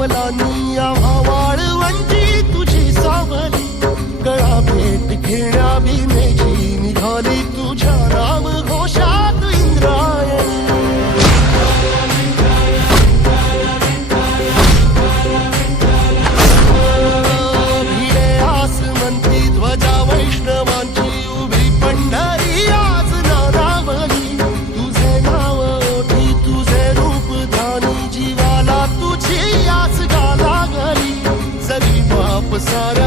पावलांनी आम्हा वाळवंटी तुझी सावली, गळा भेट घेण्या बिनेची निघाली तुझ्या नाम घोषात इंद्रायणी. भिडे आसमंती ध्वजा वैष्णवांची उभी पंढरी आज नानावली, तुझे नाव ओठी तुझे रूप धानी जीवाला तुझी आस गा लागली. जरी बाप सार